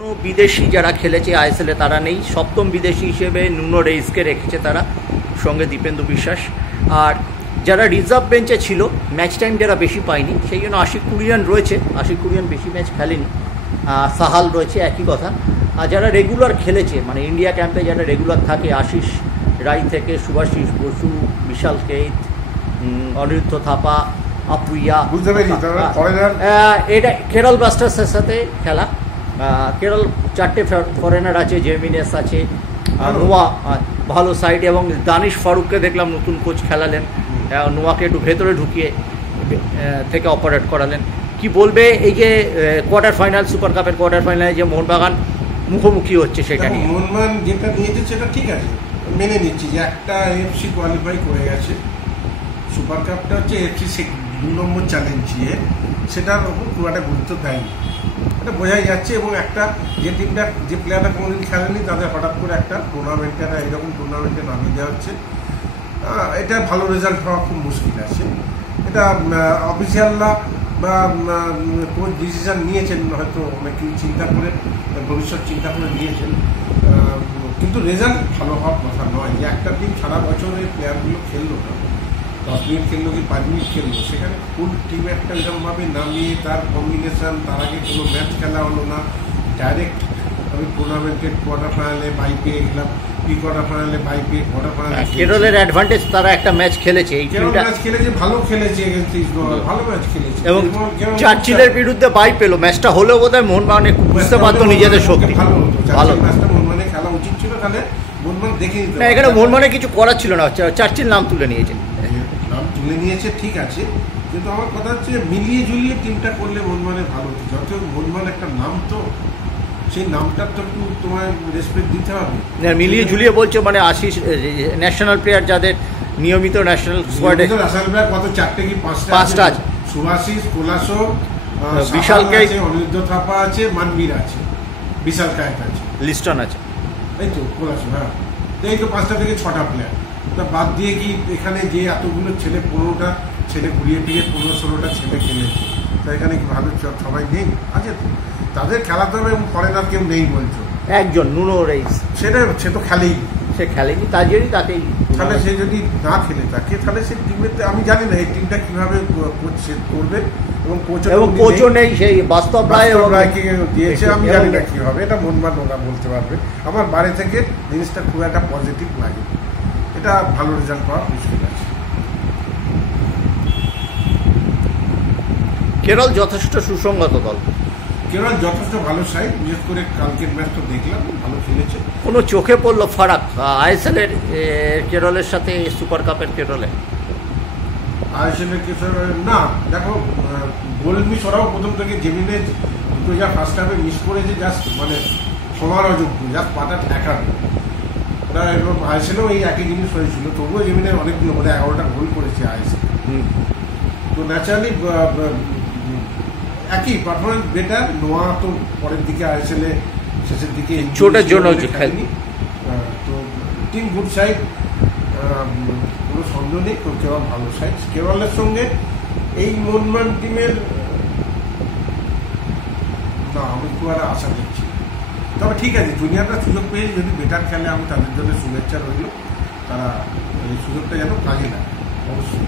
কোনো বিদেশি যারা খেলেছে আইএসএলে তারা নেই, সপ্তম বিদেশি হিসেবে নুনো রেইসকে রেখেছে তারা, সঙ্গে দীপেন্দু বিশ্বাস। আর যারা রিজার্ভ বেঞ্চে ছিল, ম্যাচ টাইম যারা বেশি পায়নি, সেই জন্য আশিক কুরিয়ান রয়েছে, আশিক কুরিয়ান বেশি ম্যাচ খেলেনি, সাহাল রয়েছে, একই কথা। আর যারা রেগুলার খেলেছে, মানে ইন্ডিয়া ক্যাম্পে যারা রেগুলার থাকে, আশিস রাই থেকে শুভাশিস বসু, বিশাল কেইত, অনিরুদ্ধ থাপা, আপুইয়া, এটা কেরল ব্লাস্টার্সের সাথে খেলা। কেরল 4টে ফরেনার আছে, জেমিনেস আছে, নোয়া ভালো সাইড, এবং দানিশ ফারুককে দেখলাম নতুন কোচ খেলালেন, নোয়াকে একটু ভেতরে ঢুকিয়ে থেকে অপারেট করালেন। কি বলবে এই যে কোয়ার্টার ফাইনাল, সুপার কাপের কোয়ার্টার ফাইনালে যে মোহনবাগান মুখোমুখি হচ্ছে সেটা নিয়ে? মোহনবাগান যেটা নিয়েছে সেটা ঠিক আছে, মেনে নিচ্ছি যে একটা এফসি কোয়ালিফাই করে গেছে, সুপার কাপটা হচ্ছে এফসি 2 নম্বর চ্যালেঞ্জ, সেটার ওপর খুব একটা গুরুত্ব দেয়নি, এটা বোঝাই যাচ্ছে। এবং একটা যে টিমটা, যে প্লেয়ারটা কোনোদিন খেলেনি, তাদের হঠাৎ করে একটা টুর্নামেন্টে, এরকম টুর্নামেন্টে নামিয়ে দেওয়া হচ্ছে, এটা ভালো রেজাল্ট হওয়া খুব মুশকিল আছে। এটা অফিসিয়ালরা বা কোচ ডিসিশন নিয়েছেন, হয়তো অনেক কিছু চিন্তা করে, ভবিষ্যৎ চিন্তা করে নিয়েছেন, কিন্তু রেজাল্ট ভালো হওয়ার কথা নয়। যে একটা টিম সারা বছরে প্লেয়ারগুলো খেললো না, 10 মিনিট খেললো কি 5 মিনিট খেললো, সেখানে ফুল টিম একটা এরকমভাবে নামিয়ে তার কম্বিনেশন, তার আগে কোনো ম্যাচ খেলা হলো না, ডাইরেক্ট আমি টুর্নামেন্টের কোয়ার্টার ফাইনালে বাই পেয়ে গেলাম, প্রি কোয়ার্টার ফাইনালে বাই পেয়ে কোয়ার্টার ফাইনালে। কেরলের অ্যাডভান্টেজ, তারা একটা ম্যাচ খেলেছে, এই টিমটা ম্যাচ খেলেছে, ভালো খেলেছে, ভালো ম্যাচ খেলেছে, এবং চার্চিলের বিরুদ্ধে বাই পেলো। ম্যাচটা হলেও বোধহয় মোহনবাগান একটু বুঝতে পারতো নিজেদের শক্তি, ভালো ম্যাচটা মোহনবাগানে খেলা উচিত ছিল, তাহলে মোহনবাগান দেখে নিতে। না, এখানে মোহনবাগানে কিছু করার ছিল না, চার্চিল নাম তুলে নিয়েছে, নাম তুলে নিয়েছে ঠিক আছে, কিন্তু আমার কথা হচ্ছে মিলিয়ে ঝুলিয়ে টিমটা করলে মোহনবাগানে ভালো হতো। যত মোহনবাগান একটা নাম, তো সেই নামটার তো একটু তোমায় রেসপেক্ট দিতে হবে। মিলিয়ে ঝুলিয়ে বলছে মানে আশিস ন্যাশনাল প্লেয়ার যাদের নিয়মিত ন্যাশনাল স্কোয়াডে, ন্যাশনাল প্লেয়ার কত 4টে কি 5টা আছে, সুভাশিস, কোলাসো, বিশাল কায়েত, অনিরুদ্ধ থাপা আছে, মানবীর আছে, বিশাল কায়েত আছে, লিস্টন আছে, এই তো কোলাসো, হ্যাঁ, এই তো 5টা থেকে 6টা প্লেয়ার। তা বাদ দিয়ে কি এখানে যে এতগুলো ছেলে, 15টা ছেলে ঘুরিয়ে ফিরিয়ে 15-16টা ছেলে খেলেছে, তা এখানে কি ভালো সবাই নেই আছে? তাদের খেলাতে হবে, এবং ফরেনার কেউ নেই বলছো, একজন নুনো রেইস, সে তো খেলেই, সে খেলেনি, তার জন্যই তাকেই। তাহলে সে যদি না খেলে থাকে, তাহলে সে টিমেতে, আমি জানি না এই টিমটা কিভাবে কোচ সেট করবে, এবং কোচও নেই, সেই বাস্তব রায়কে দিয়েছে, আমি জানি না কি হবে, এটা মোহনবাগান ওরা বলতে পারবে। আমার বাড়ি থেকে জিনিসটা খুব একটা পজিটিভ লাগে, এটা ভালো রেজাল্ট পাওয়ার মুশকিল আছে। কেরল যথেষ্ট সুসংগত দল, কেরল যথেষ্ট ভালো সাইড, বিশেষ করে কালকের ম্যাচ তো দেখলাম, ভালো খেলেছে। কোনো চোখে পড়লো ফারাক আইএসএলের কেরলের সাথে সুপার কাপের কেরলে? আইএসএলের কেরলের না, দেখো গোল মিস, ওরাও প্রথম থেকে জেমিনেজ দুটো যা ফার্স্ট হাফে মিস করেছে, জাস্ট মানে সমান অযোগ্য, জাস্ট পাটা ঠেকানো। ওরা এবং আইএসএলেও এই একই জিনিস হয়েছিল, তবুও জেমিনের অনেকগুলো, মানে 11টা গোল করেছে আইএসএল। তো ন্যাচারালি একই পারফরমেন্স বেটার। নোয়া তো পরের দিকে আইএসএলে শেষের দিকে চোটের জন্য খেলেনি, তো টিম গুড সাইড, কোনো সন্দেহ নেই, কেরল ভালো সাইড। কেরলের সঙ্গে এই মোহনবাগান টিমের না, আমি খুব একটা আশা দেখছি। তবে ঠিক আছে, জুনিয়ররা সুযোগ পেয়ে যদি বেটার খেলে, আমি তাদের জন্য শুভেচ্ছা রইল, তারা এই সুযোগটা যেন কাজে লাগে অবশ্যই।